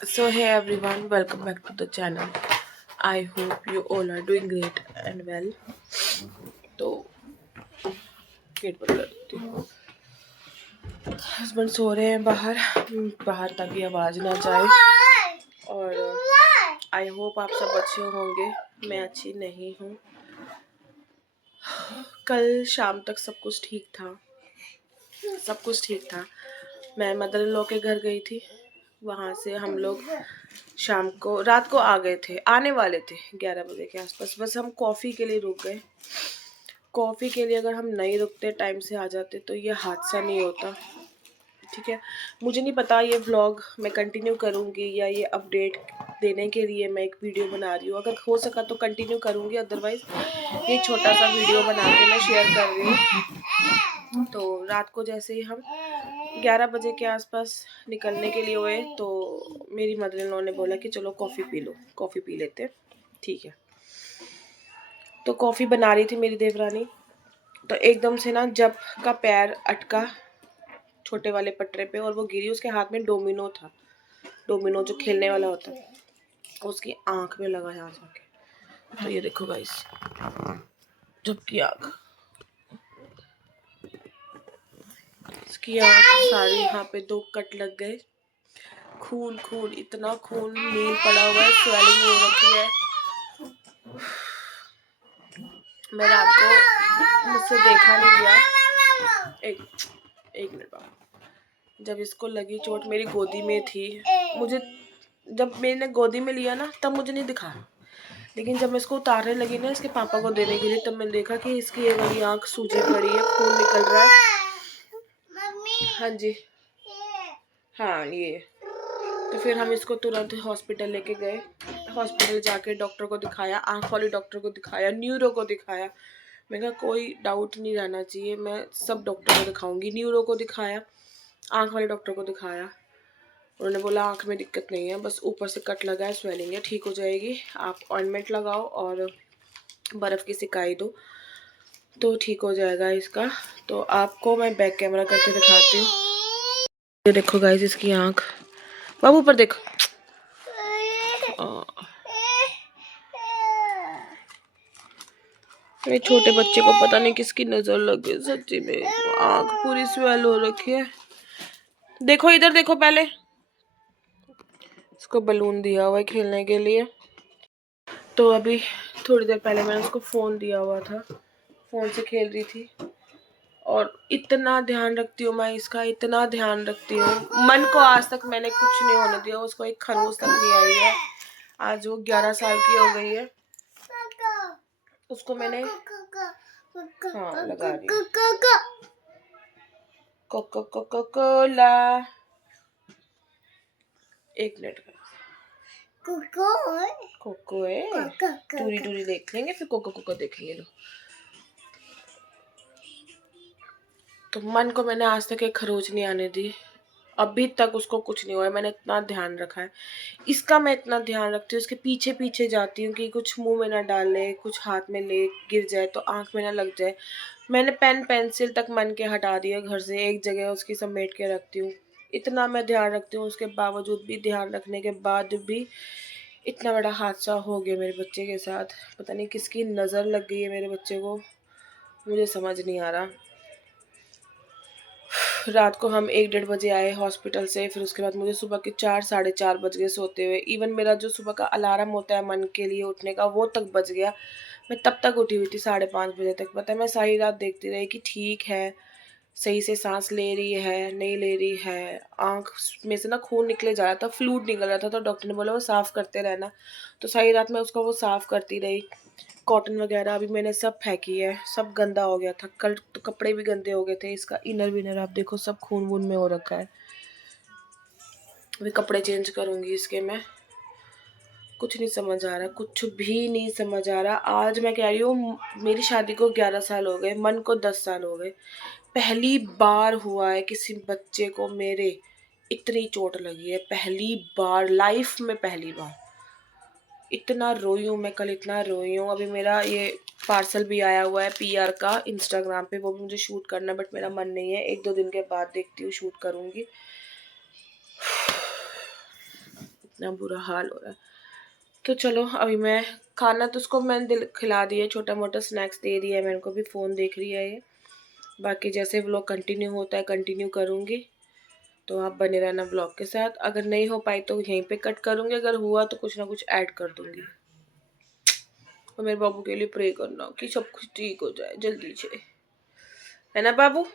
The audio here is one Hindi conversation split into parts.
So, hey everyone, welcome back to the channel. I hope you all are doing great and well. तो गेट बंद कर देती हूँ। हस्बैंड सो रहे हैं बाहर ताकि आवाज़ ना जाए। और आई होप आप सब अच्छे होंगे। मैं अच्छी नहीं हूँ। कल शाम तक सब कुछ ठीक था। मैं मदर इन लॉ के घर गई थी। वहाँ से हम लोग रात को आ गए थे, आने वाले थे 11 बजे के आसपास। बस हम कॉफ़ी के लिए रुक गए। कॉफ़ी के लिए अगर हम नहीं रुकते, टाइम से आ जाते तो ये हादसा नहीं होता। ठीक है, मुझे नहीं पता ये व्लॉग मैं कंटिन्यू करूँगी या ये अपडेट देने के लिए मैं एक वीडियो बना रही हूँ। अगर हो सका तो कंटिन्यू करूँगी, अदरवाइज़ ये छोटा सा वीडियो बना के मैं शेयर कर रही हूँ। तो रात को जैसे ही हम 11 बजे के आसपास निकलने के लिए हुए तो मेरी मदर इन लॉ ने बोला कि चलो coffee P low, coffee P लेते। ठीक है, तो कॉफ़ी बना रही थी मेरी देवरानी। तो एकदम से ना जब का पैर अटका छोटे वाले पटरे पे और वो गिरी। उसके हाथ में डोमिनो था, डोमिनो जो खेलने वाला होता है, उसकी आँख में लगा यहाँ जाके। तो ये देखो गाइस, जबकि आँख, इसकी आँख सारी यहाँ पे 2 कट लग गए। खून इतना खून नील पड़ा हुआ है, स्वेलिंग हो रखी है। मैं रात को मुझसे देखा नहीं गया। एक मिनट बाबा। जब इसको लगी चोट मेरी गोदी में थी, मुझे जब मैंने गोदी में लिया ना तब मुझे नहीं दिखा, लेकिन जब मैं इसको उतारने लगी ना इसके पापा को देने के लिए, तब मैंने देखा कि इसकी ये वाली आँख सूजी पड़ी है, खून निकल रहा है। हाँ जी, हाँ ये। तो फिर हम इसको तुरंत हॉस्पिटल लेके गए। हॉस्पिटल जाके डॉक्टर को दिखाया, आँख वाले डॉक्टर को दिखाया, न्यूरो को दिखाया। मैं कहा कोई डाउट नहीं रहना चाहिए, मैं सब डॉक्टर को दिखाऊंगी। न्यूरो को दिखाया, आँख वाले डॉक्टर को दिखाया। उन्होंने बोला आँख में दिक्कत नहीं है, बस ऊपर से कट लगा है, स्वेलिंग है, ठीक हो जाएगी। आप ऑइंटमेंट लगाओ और बर्फ़ की सिकाई दो तो ठीक हो जाएगा इसका। तो आपको मैं बैक कैमरा करके दिखाती हूँ। ये देखो गाइस इसकी आँख। बाबू ऊपर देखो। ये छोटे बच्चे को पता नहीं किसकी नजर लग गई, सच्ची में आँख पूरी स्वेल हो रखी है। देखो इधर देखो, पहले इसको बलून दिया हुआ है खेलने के लिए। तो अभी थोड़ी देर पहले मैंने उसको फ़ोन दिया हुआ था, फ़ोन से खेल रही थी। और इतना ध्यान रखती हूँ मैं इसका, इतना ध्यान रखती हूँ। मन को आज तक मैंने कुछ नहीं होने दिया, उसको एक खरोच तक नहीं आई है। आज वो 11 साल की हो गई है। उसको मैंने हाँ लगा रही हूँ कोको कोला। एक मिनट का कोको है, टूरी देख लेंगे फिर कोको कोको देखेंगे। लो, तो मन को मैंने आज तक एक खरोच नहीं आने दी, अभी तक उसको कुछ नहीं हुआ है। मैंने इतना ध्यान रखा है इसका, मैं इतना ध्यान रखती हूँ, उसके पीछे पीछे जाती हूँ कि कुछ मुंह में ना डाले, कुछ हाथ में ले गिर जाए तो आंख में ना लग जाए। मैंने पेन पेंसिल तक मन के हटा दिया घर से, एक जगह उसकी समेट के रखती हूँ। इतना मैं ध्यान रखती हूँ, उसके बावजूद भी, ध्यान रखने के बाद भी इतना बड़ा हादसा हो गया मेरे बच्चे के साथ। पता नहीं किसकी नज़र लग गई है मेरे बच्चे को, मुझे समझ नहीं आ रहा। रात को हम 1-1:30 बजे आए हॉस्पिटल से। फिर उसके बाद मुझे सुबह के 4 साढ़े 4 बज गए सोते हुए। इवन मेरा जो सुबह का अलार्म होता है मन के लिए उठने का, वो तक बज गया। मैं तब तक उठी हुई थी 5:30 बजे तक। पता है मैं सारी रात देखती रही कि ठीक है, सही से सांस ले रही है नहीं ले रही है। आँख में से ना खून निकले जा रहा था, फ्लूइड निकल रहा था, तो डॉक्टर ने बोला वो साफ़ करते रहना। तो सारी रात मैं उसको वो साफ़ करती रही। कॉटन वगैरह अभी मैंने सब फेंकी है, सब गंदा हो गया था। कल तो कपड़े भी गंदे हो गए थे। इसका इनर विनर आप देखो सब खून वून में हो रखा है। अभी कपड़े चेंज करूँगी इसके मैं। कुछ नहीं समझ आ रहा, कुछ भी नहीं समझ आ रहा। आज मैं कह रही हूँ मेरी शादी को 11 साल हो गए, मन को 10 साल हो गए। पहली बार हुआ है किसी बच्चे को मेरे इतनी चोट लगी है, पहली बार लाइफ में, पहली बार। इतना रोई हूँ मैं कल, इतना रोई हूँ। अभी मेरा ये पार्सल भी आया हुआ है पीआर का इंस्टाग्राम पे, वो भी मुझे शूट करना है, बट मेरा मन नहीं है। 1-2 दिन के बाद देखती हूँ, शूट करूँगी। इतना बुरा हाल हो रहा है। तो चलो अभी मैं खाना तो उसको मैंने खिला दिया, छोटा मोटा स्नैक्स दे दिया है, मेरे को भी फ़ोन देख रही है ये। बाकी जैसे व्लॉग कंटिन्यू होता है कंटिन्यू करूँगी, तो आप बने रहना व्लॉग के साथ। अगर नहीं हो पाई तो यहीं पे कट करूँगी, अगर हुआ तो कुछ ना कुछ ऐड कर दूँगी। और मेरे बाबू के लिए प्रे करना कि सब कुछ ठीक हो जाए जल्दी से, है ना बाबू?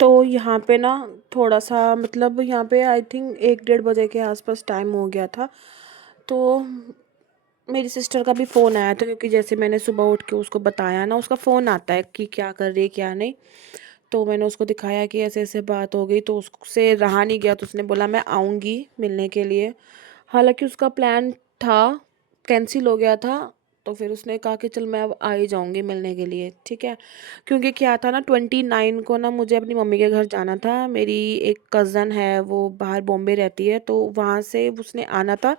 तो यहाँ पे ना थोड़ा सा मतलब यहाँ पे आई थिंक 1-1:30 बजे के आसपास टाइम हो गया था। तो मेरी सिस्टर का भी फ़ोन आया था, क्योंकि जैसे मैंने सुबह उठ के उसको बताया ना, उसका फ़ोन आता है कि क्या कर रही है क्या नहीं। तो मैंने उसको दिखाया कि ऐसे ऐसे बात हो गई, तो उससे रहा नहीं गया, तो उसने बोला मैं आऊँगी मिलने के लिए। हालांकि उसका प्लान था, कैंसिल हो गया था। तो फिर उसने कहा कि चल मैं अब आ ही जाऊँगी मिलने के लिए, ठीक है। क्योंकि क्या था ना, 29 को ना मुझे अपनी मम्मी के घर जाना था। मेरी एक कज़न है, वो बाहर बॉम्बे रहती है, तो वहाँ से उसने आना था।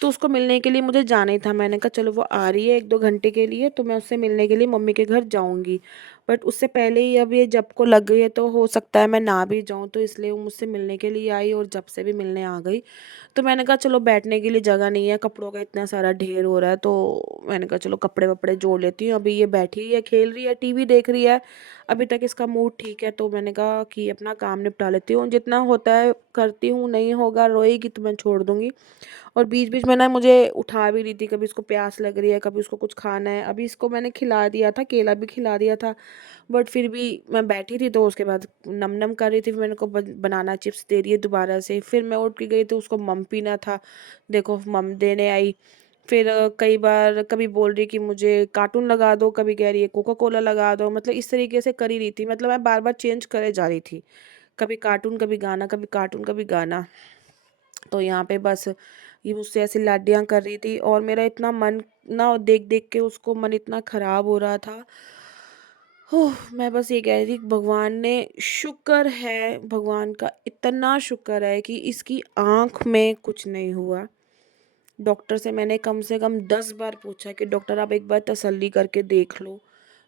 तो उसको मिलने के लिए मुझे जाना ही था। मैंने कहा चलो वो आ रही है 1-2 घंटे के लिए, तो मैं उससे मिलने के लिए मम्मी के घर जाऊंगी। बट उससे पहले ही अब ये जब को लग गई है, तो हो सकता है मैं ना भी जाऊं, तो इसलिए वो मुझसे मिलने के लिए आई और जब से भी मिलने आ गई। तो मैंने कहा चलो बैठने के लिए जगह नहीं है, कपड़ों का इतना सारा ढेर हो रहा है, तो मैंने कहा चलो कपड़े वपड़े जोड़ लेती हूँ। अभी ये बैठी है, खेल रही है, टीवी देख रही है, अभी तक इसका मूड ठीक है। तो मैंने कहा कि अपना काम निपटा लेती हूँ, जितना होता है करती हूँ, नहीं होगा रोएगी तो मैं छोड़ दूंगी। और बीच बीच में ना मुझे उठा भी रही थी, कभी इसको प्यास लग रही है, कभी उसको कुछ खाना है। अभी इसको मैंने खिला दिया था, केला भी खिला दिया था, बट फिर भी मैं बैठी थी, तो उसके बाद नम नम कर रही थी। फिर मैंने को बनाना चिप्स दे दिए दोबारा से। फिर मैं उठ के गई तो उसको मम पीना था, देखो मम देने आई। फिर कई बार कभी बोल रही कि मुझे कार्टून लगा दो, कभी कह रही है कोका कोला लगा दो, मतलब इस तरीके से कर ही रही थी। मतलब मैं बार बार चेंज करे जा रही थी, कभी कार्टून कभी गाना, कभी कार्टून कभी गाना। तो यहाँ पे बस ये मुझसे ऐसी लाडियाँ कर रही थी, और मेरा इतना मन ना देख देख के उसको मन इतना खराब हो रहा था। ओह, मैं बस ये कह रही थी कि भगवान ने, शुक्र है भगवान का, इतना शुक्र है कि इसकी आँख में कुछ नहीं हुआ। डॉक्टर से कम 10 बार पूछा कि डॉक्टर आप एक बार तसल्ली करके देख लो,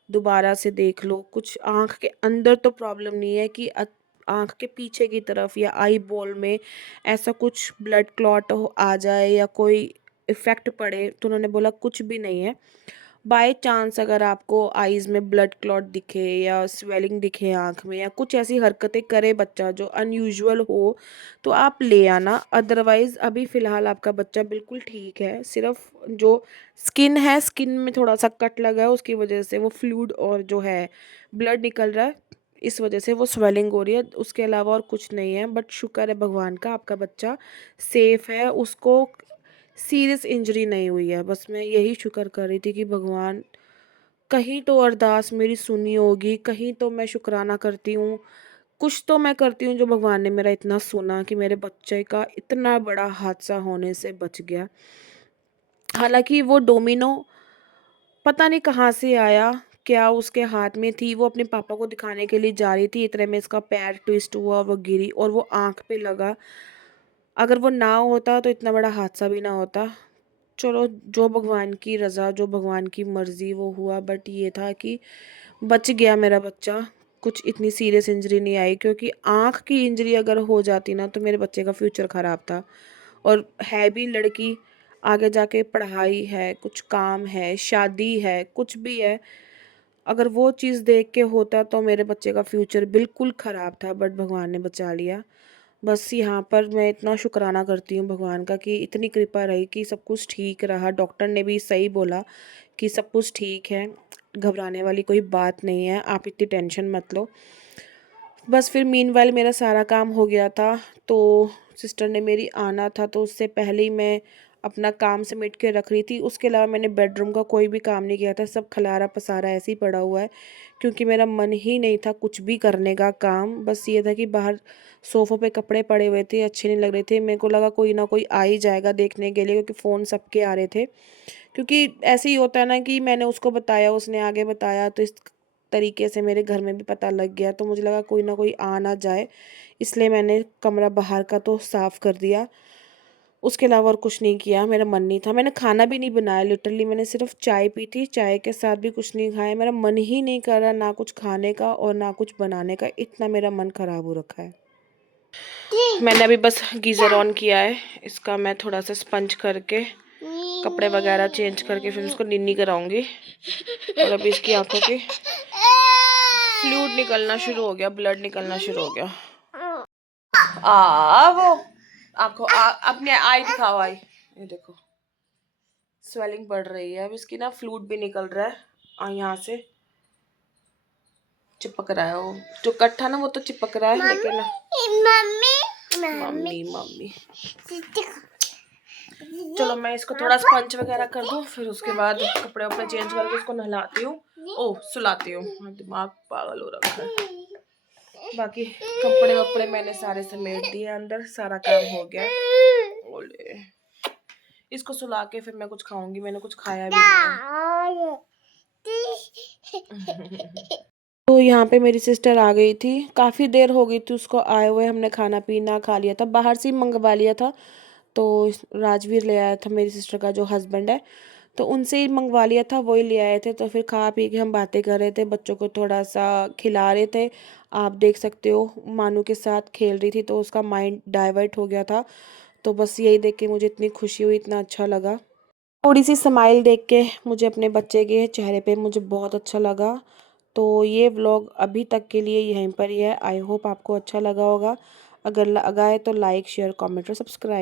दोबारा से देख लो, कुछ आँख के अंदर तो प्रॉब्लम नहीं है कि आँख के पीछे की तरफ या आई बॉल में ऐसा कुछ ब्लड क्लॉट हो आ जाए या कोई इफ़ेक्ट पड़े। तो उन्होंने बोला कुछ भी नहीं है। बाय चांस अगर आपको आईज में ब्लड क्लॉट दिखे या स्वेलिंग दिखे आँख में, या कुछ ऐसी हरकतें करे बच्चा जो अनयूजुअल हो, तो आप ले आना। अदरवाइज़ अभी फ़िलहाल आपका बच्चा बिल्कुल ठीक है। सिर्फ जो स्किन है, स्किन में थोड़ा सा कट लगा है, उसकी वजह से वो फ्लूइड और जो है ब्लड निकल रहा है, इस वजह से वो स्वेलिंग हो रही है। उसके अलावा और कुछ नहीं है। बट शुक्र है भगवान का, आपका बच्चा सेफ है, उसको सीरियस इंजरी नहीं हुई है। बस मैं यही शुक्र कर रही थी कि भगवान, कहीं तो अरदास मेरी सुनी होगी, कहीं तो मैं शुक्राना करती हूँ, कुछ तो मैं करती हूँ जो भगवान ने मेरा इतना सुना कि मेरे बच्चे का इतना बड़ा हादसा होने से बच गया। हालांकि वो डोमिनो पता नहीं कहाँ से आया, क्या उसके हाथ में थी, वो अपने पापा को दिखाने के लिए जा रही थी, इतने में इसका पैर ट्विस्ट हुआ, वो गिरी और वो आंख पे लगा। अगर वो ना होता तो इतना बड़ा हादसा भी ना होता। चलो, जो भगवान की रज़ा, जो भगवान की मर्ज़ी वो हुआ। बट ये था कि बच गया मेरा बच्चा, कुछ इतनी सीरियस इंजरी नहीं आई। क्योंकि आँख की इंजरी अगर हो जाती ना, तो मेरे बच्चे का फ्यूचर ख़राब था। और है भी लड़की, आगे जाके पढ़ाई है, कुछ काम है, शादी है, कुछ भी है। अगर वो चीज़ देख के होता तो मेरे बच्चे का फ्यूचर बिल्कुल ख़राब था, बट भगवान ने बचा लिया। बस यहाँ पर मैं इतना शुक्राना करती हूँ भगवान का कि इतनी कृपा रही कि सब कुछ ठीक रहा। डॉक्टर ने भी सही बोला कि सब कुछ ठीक है, घबराने वाली कोई बात नहीं है, आप इतनी टेंशन मत लो। बस फिर मीनवाइल मेरा सारा काम हो गया था। तो सिस्टर ने मेरी आना था, तो उससे पहले ही मैं अपना काम समेट के रख रही थी। उसके अलावा मैंने बेडरूम का कोई भी काम नहीं किया था, सब खलारा पसारा ऐसे ही पड़ा हुआ है, क्योंकि मेरा मन ही नहीं था कुछ भी करने का काम। बस ये था कि बाहर सोफ़ों पे कपड़े पड़े हुए थे, अच्छे नहीं लग रहे थे। मेरे को लगा कोई ना कोई आ ही जाएगा देखने के लिए, क्योंकि फ़ोन सबके आ रहे थे। क्योंकि ऐसे ही होता है ना कि मैंने उसको बताया, उसने आगे बताया, तो इस तरीके से मेरे घर में भी पता लग गया। तो मुझे लगा कोई ना कोई आ ना जाए, इसलिए मैंने कमरा बाहर का तो साफ़ कर दिया। उसके अलावा और कुछ नहीं किया, मेरा मन नहीं था। मैंने खाना भी नहीं बनाया, लिटरली मैंने सिर्फ चाय पी थी, चाय के साथ भी कुछ नहीं खाया। मेरा मन ही नहीं कर रहा ना कुछ खाने का और ना कुछ बनाने का, इतना मेरा मन ख़राब हो रखा है। मैंने अभी बस गीज़र ऑन किया है, इसका मैं थोड़ा सा स्पंज करके कपड़े वगैरह चेंज करके फिर इसको निन्नी कराऊंगी। और अभी इसकी आंखों की फ्लूइड निकलना शुरू हो गया, ब्लड निकलना शुरू हो गया। वो आंखों अपने आई दिखाओ, आई ये देखो स्वेलिंग बढ़ रही है। अब इसकी ना फ्लूइड भी निकल रहा है, यहाँ से चिपक रहा है। वो जो कट था ना वो तो चिपक रहा है, लेकिन मम्मी मम्मी चलो मैं इसको थोड़ा स्पंज वगैरह कर दूं, फिर उसके बाद कपड़े वपड़े चेंज करके उसको नहलाती हूँ, सुलाती हूँ। दिमाग पागल हो रखा है। बाकी कपड़े वपड़े मैंने सारे समेट दिए अंदर, सारा काम हो गया। ओले इसको सुला के फिर मैं कुछ खाऊंगी, मैंने कुछ खाया भी नहीं है। तो यहाँ पे मेरी सिस्टर आ गई थी, काफ़ी देर हो गई थी उसको आए हुए। हमने खाना पीना खा लिया था, बाहर से ही मंगवा लिया था। तो राजवीर ले आया था, मेरी सिस्टर का जो हस्बैंड है, तो उनसे ही मंगवा लिया था, वही ले आए थे। तो फिर खा पी के हम बातें कर रहे थे, बच्चों को थोड़ा सा खिला रहे थे। आप देख सकते हो मानू के साथ खेल रही थी तो उसका माइंड डाइवर्ट हो गया था। तो बस यही देख के मुझे इतनी खुशी हुई, इतना अच्छा लगा। थोड़ी सी स्माइल देख के मुझे अपने बच्चे के चेहरे पे मुझे बहुत अच्छा लगा। तो ये व्लॉग अभी तक के लिए यहीं पर ही है। आई होप आपको अच्छा लगा होगा। अगर लगा है तो लाइक शेयर कमेंट और सब्सक्राइब।